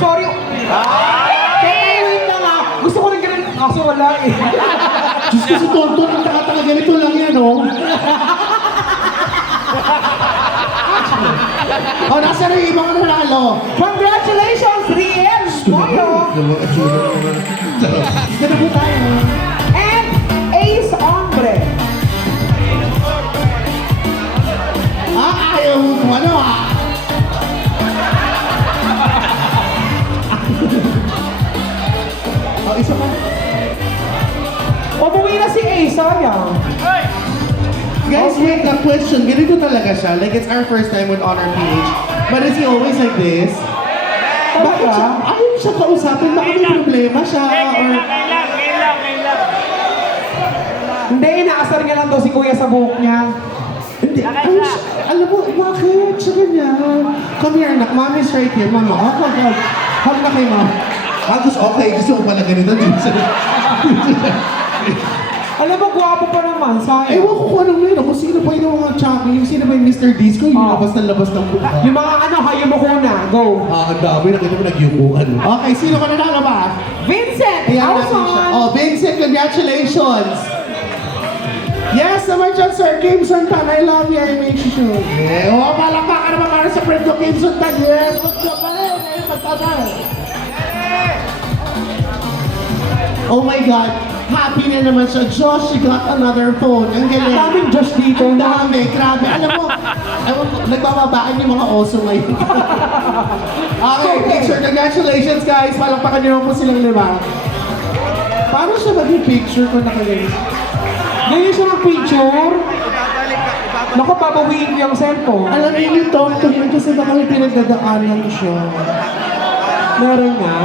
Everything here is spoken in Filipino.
Sorry. Teka, wait lang ah. Gusto ko rin ganun. Kaso wala eh. Diyos ko si Tonton, ang taka-taka ganito lang yan, oh. Oh, nasa na yung ibang nanalo? Congratulations, Riel! Moyo! Ganda po tayo. And Ace Hombre. Ayaw mo ano, ah. Oh, isa pa. Umuwi na si Ace, sayang. Guys, wait, the question, ganito talaga siya. Like, it's our first time with Honor PH. But is he always like this? Bakit siya? Ayaw siya kausapin. Baka may problema siya, or... Hindi, inaasar niya lang daw si Kuya sa buhok niya. Hindi, ayaw siya. Alam mo, bakit siya ganyan? Come here, anak. Mommy's right here. Mama, hug. Hug na kay mom. Gusto okay. Gusto mo pala ganito. Alam mo, gwapo pa naman, sayang. Ewan ko kung anong meron. Kung sino pa yung mga chubby, yung sino pa yung Mr. Disco, yung labas ng buka. Yung mga ano, hayo mo kuna. Go. Ang dami. Nakita mo nagyukuhan. Okay, sino ka nanalo ba? Vincent! Ayan natin siya. Alson! Oh, Vincent, congratulations! Yes, naman dyan, Sir Kim Suntan. I love you. I make you sure. Yeah. Oh, palakpakan naman para sa friend ko, Kim Suntan. Yes, oh my God. Happy na naman siya. Josh, she got another phone. Ang galing. Daming Josh dito. Ang dami. Grabe. Alam mo, nagbababaan yung mga oso ngayon. Okay, picture. Congratulations, guys. Palakpakan niyo po silang lima. Paano siya maging picture kung nakalagay? Ganyan siya ng picture. Naku, babawiin ko yung cellphone. Alam niyo yung talk to him kasi baka may pinagdadaanan siya. Meron nga.